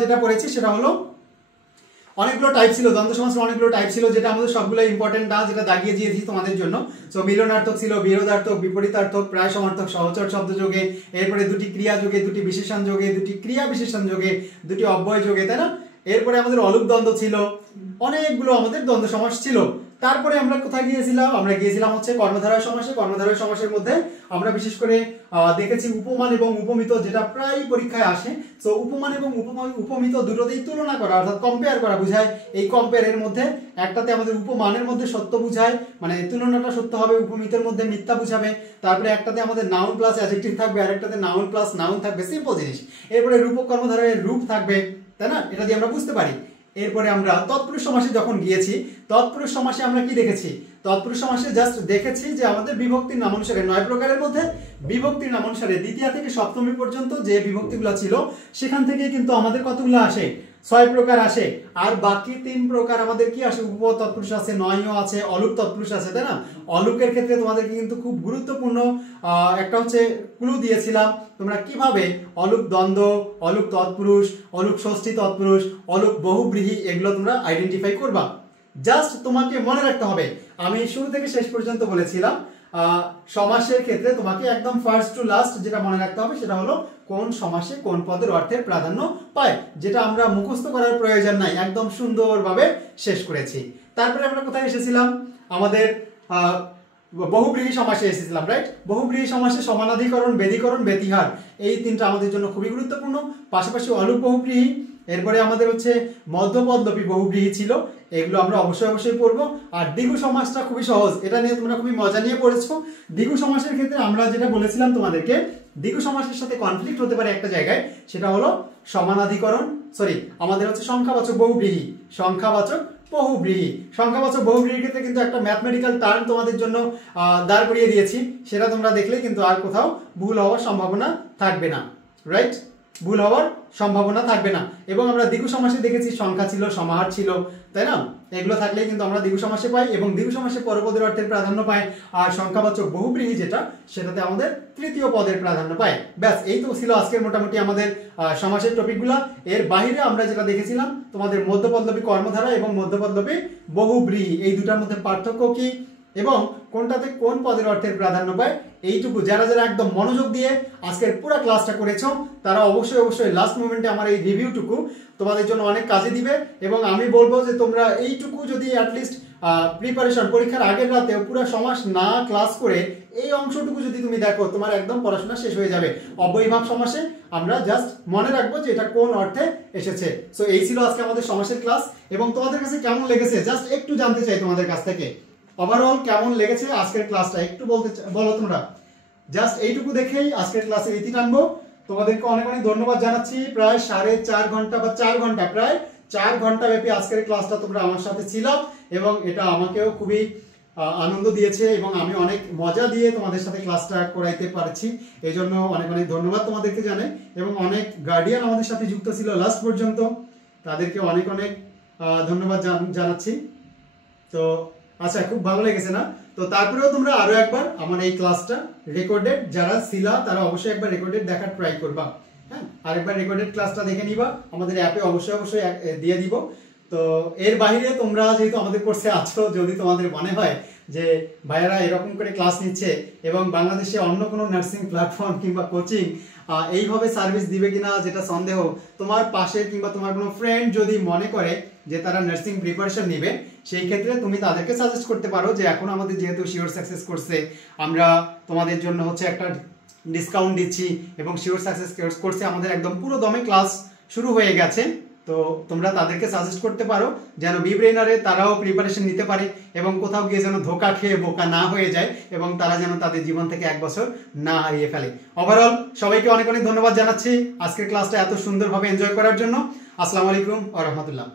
যেটা পড়েছি সেটা হলো অনেকগুলো টাইপ ছিল, দ্বন্দ্ব সমাসের অনেকগুলো টাইপ ছিল, যেটা আমাদের সবগুলো ইম্পর্টেন্ট না, যেটা দাগিয়ে দিয়েছি তোমাদের জন্য। সো মিলনার্থক ছিল, বিরোধার্থক, বিপরীতার্থক, প্রায় সমার্থক, সহচর শব্দ যোগে, এরপরে দুটি ক্রিয়া যোগে, দুটি বিশেষণ যোগে, দুটি ক্রিয়া বিশেষণ যোগে, দুটি অব্যয় যোগে, তাই না? এরপরে আমাদের অলুক দ্বন্দ্ব ছিল, অনেকগুলো আমাদের দ্বন্দ্ব সমাস ছিল। তারপরে আমরা কোথায় গিয়েছিলাম? আমরা গিয়েছিলাম হচ্ছে কর্মধারয় সমাসে। কর্মধারয় সমাসের মধ্যে আমরা বিশেষ করে দেখেছি উপমান এবং উপমিত, যেটা প্রায় পরীক্ষায় আসে। সো উপমান এবং উপমিত দুটোতেই তুলনা করা অর্থাৎ কম্পেয়ার করা বোঝায়। এই কম্পেয়ারের মধ্যে একটাতে আমাদের উপমানের মধ্যে সত্য বুঝায়, মানে তুলনাটা সত্য হবে, উপমিতের মধ্যে মিথ্যা বুঝাবে। তারপরে একটাতে আমাদের নাউন প্লাস অ্যাডজেক্টিভ থাকবে, আর একটাতে নাউন প্লাস নাউন থাকবে, সিম্পল জিনিস। এরপরে রূপক কর্মধারয়ের রূপ থাকবে, তাই না? এটা দিয়ে আমরা বুঝতে পারি। এরপরে আমরা তৎপুরুষ সমাসে যখন গিয়েছি, তৎপুরুষ সমাসে আমরা কি দেখেছি? তৎপুরুষ সমাসে জাস্ট দেখেছি যে আমাদের বিভক্তির নাম অনুসারে 9 প্রকারের মধ্যে বিভক্তির নাম অনুসারে দ্বিতীয়া থেকে সপ্তমী পর্যন্ত যে বিভক্তিগুলো ছিল সেখান থেকে কিন্তু আমাদের কতগুলো আসে? 6 প্রকার আসে। আর বাকি 3 প্রকার আমাদের কি আসে? উপ তৎপুরুষ আছে, নয়ও আছে, অলুক তৎপুরুষ আছে, তাই না? অলুকের ক্ষেত্রে তোমাদেরকে কিন্তু খুব গুরুত্বপূর্ণ একটা হচ্ছে ক্লু দিয়েছিলাম, তোমরা কিভাবে অলুক দ্বন্দ্ব, অলুক তৎপুরুষ, অলুক ষষ্ঠী তৎপুরুষ, অলুক বহুব্রীহি এগুলো তোমরা আইডেন্টিফাই করবা। জাস্ট তোমাকে মনে রাখতে হবে, আমি শুরু থেকে শেষ পর্যন্ত বলেছিলাম সমাসের ক্ষেত্রে তোমাকে একদম ফার্স্ট টু লাস্ট যেটা মনে রাখতে হবে সেটা হলো কোন সমাসে কোন পদের অর্থের প্রাধান্য পায়, যেটা আমরা মুখস্থ করার প্রয়োজন নাই, একদম সুন্দরভাবে শেষ করেছি। তারপরে আমরা কোথায় এসেছিলাম? আমাদের বহুব্রীহি সমাসে এসেছিলাম, রাইট? বহুব্রীহি সমাসে সমানাধিকরণ, বেদীকরণ, ব্যতিহার এই 3টা আমাদের জন্য খুবই গুরুত্বপূর্ণ। পাশাপাশি অলুক বহুব্রীহি, এরপরে আমাদের হচ্ছে মধ্যপদলোপী বহুব্রীহি ছিল, এগুলো আমরা অবশ্যই পড়বো। আর দ্বিগু সমাসটা খুবই সহজ, এটা নিয়ে তোমরা খুবই মজা নিয়ে পড়েছো। দ্বিগু সমাসের ক্ষেত্রে আমরা যেটা বলেছিলাম তোমাদেরকে, দ্বিগু সমাসের সাথে কনফ্লিক্ট হতে পারে একটা জায়গায়, সেটা হলো সমানাধিকরণ, আমাদের হচ্ছে সংখ্যাবাচক বহুব্রীহি, সংখ্যাবাচক বহুব্রীহি। সংখ্যাবাচক বহুব্রীহির ক্ষেত্রে কিন্তু একটা ম্যাথমেটিক্যাল টার্ম তোমাদের জন্য দাঁড় করিয়ে দিয়েছি, সেটা তোমরা দেখলে কিন্তু আর কোথাও ভুল হওয়ার সম্ভাবনা থাকবে না, রাইট? ভুল হওয়ার সম্ভাবনা থাকবে না। এবং আমরা দ্বিগু সমাসে দেখেছি সংখ্যা ছিল, সমাহার ছিল, তাই না? এগুলো থাকলেই কিন্তু আমরা দ্বিগু সমাসে পাই, এবং দ্বিগু সমাসে পরপদের অর্থের প্রাধান্য পাই। আর সংখ্যাবাচক বহুব্রীহি যেটা, সেটাতে আমাদের তৃতীয় পদের প্রাধান্য পায়। ব্যাস, এই তো ছিল আজকের মোটামুটি আমাদের সমাসের টপিকগুলা। এর বাইরে আমরা যেটা দেখেছিলাম তোমাদের মধ্যপদলোপী কর্মধারা এবং মধ্যপদলোপী বহুব্রীহি, এই দুটার মধ্যে পার্থক্য কি এবং কোনটাতে কোন পদের অর্থের প্রাধান্য পায়, এইটুকু যারা যারা একদম মনোযোগ দিয়ে আজকের পুরো ক্লাসটা করেছো তারা অবশ্যই লাস্ট মোমেন্টে আমার এই রিভিউটুকু তোমাদের জন্য অনেক কাজে দিবে। এবং আমি বলবো যে তোমরা এইটুকু যদি অ্যাটলিস্ট প্রিপারেশন, পরীক্ষার আগের রাতে পুরো সমাস না ক্লাস করে এই অংশটুকু যদি তুমি দেখো, তোমার একদম পড়াশোনা শেষ হয়ে যাবে। অব্যয়ীভাব সমাসে আমরা জাস্ট মনে রাখবো যে এটা কোন অর্থে এসেছে। সো এই ছিল আজকে আমাদের সমাসের ক্লাস, এবং তোমাদের কাছে কেমন লেগেছে জাস্ট একটু জানতে চাই তোমাদের কাছ থেকে। ওভারঅল কেমন লেগেছে আজকের ক্লাসটা একটু বলো তোমরা। জাস্ট এইটুকু দেখেই আজকের ক্লাসের ইতি টানবো। তোমাদেরকে অনেক ধন্যবাদ জানাচ্ছি। প্রায় 4.5 ঘন্টা বা 4 ঘন্টা, প্রায় 4 ঘন্টা ব্যাপী আজকের ক্লাসটা তোমরা আমার সাথে ছিল, এবং এটা আমাকেও খুবই আনন্দ দিয়েছে এবং আমি অনেক মজা দিয়ে তোমাদের সাথে ক্লাসটা করাইতে পারছি। এই জন্য অনেক ধন্যবাদ তোমাদেরকে জানাই। এবং অনেক গার্ডিয়ান আমাদের সাথে যুক্ত ছিল লাস্ট পর্যন্ত, তাদেরকে অনেক ধন্যবাদ জানাচ্ছি। তো আচ্ছা, খুব ভালো লেগেছে না? তো তারপরেও তোমরা আরো একবার আমার এই ক্লাসটা রেকর্ডেড যারা ছিলা তারা অবশ্যই একবার রেকর্ডেড দেখার ট্রাই করবা। হ্যাঁ, আরেকবার রেকর্ডেড ক্লাসটা দেখে নিবা, আমাদের অ্যাপে অবশ্যই দিয়ে দিব। তো এর বাইরে তোমরা যেহেতু আমাদের কোর্সে আছো, যদি তোমাদের মনে হয় যে ভাইয়ারা এরকম করে ক্লাস নিচ্ছে এবং বাংলাদেশে অন্য কোনো নার্সিং প্ল্যাটফর্ম কিংবা কোচিং এইভাবে সার্ভিস দিবে কিনা যেটা সন্দেহ, তোমার পাশে কিংবা তোমার কোনো ফ্রেন্ড যদি মনে করে যে তারা নার্সিং প্রিপারেশন নেবে, সেই ক্ষেত্রে তুমি তাদেরকে সাজেস্ট করতে পারো যে এখন আমাদের যেহেতু শিওর সাকসেস কোর্সে আমরা তোমাদের জন্য হচ্ছে একটা ডিসকাউন্ট দিচ্ছি, এবং শিওর সাকসেস কোর্সে আমাদের একদম পুরো দমে ক্লাস শুরু হয়ে গেছে। তো তোমরা তাদেরকে সাজেস্ট করতে পারো যেন বিব্রেইনারে তারাও প্রিপারেশন নিতে পারে এবং কোথাও গিয়ে যেন ধোকা খেয়ে বোকা না হয়ে যায়, এবং তারা যেন তাদের জীবন থেকে 1 বছর না হারিয়ে ফেলে। ওভারঅল সবাইকে অনেক ধন্যবাদ জানাচ্ছি আজকের ক্লাসটা এত সুন্দরভাবে এনজয় করার জন্য। আসসালামু আলাইকুম ওয়া রাহমাতুল্লাহ।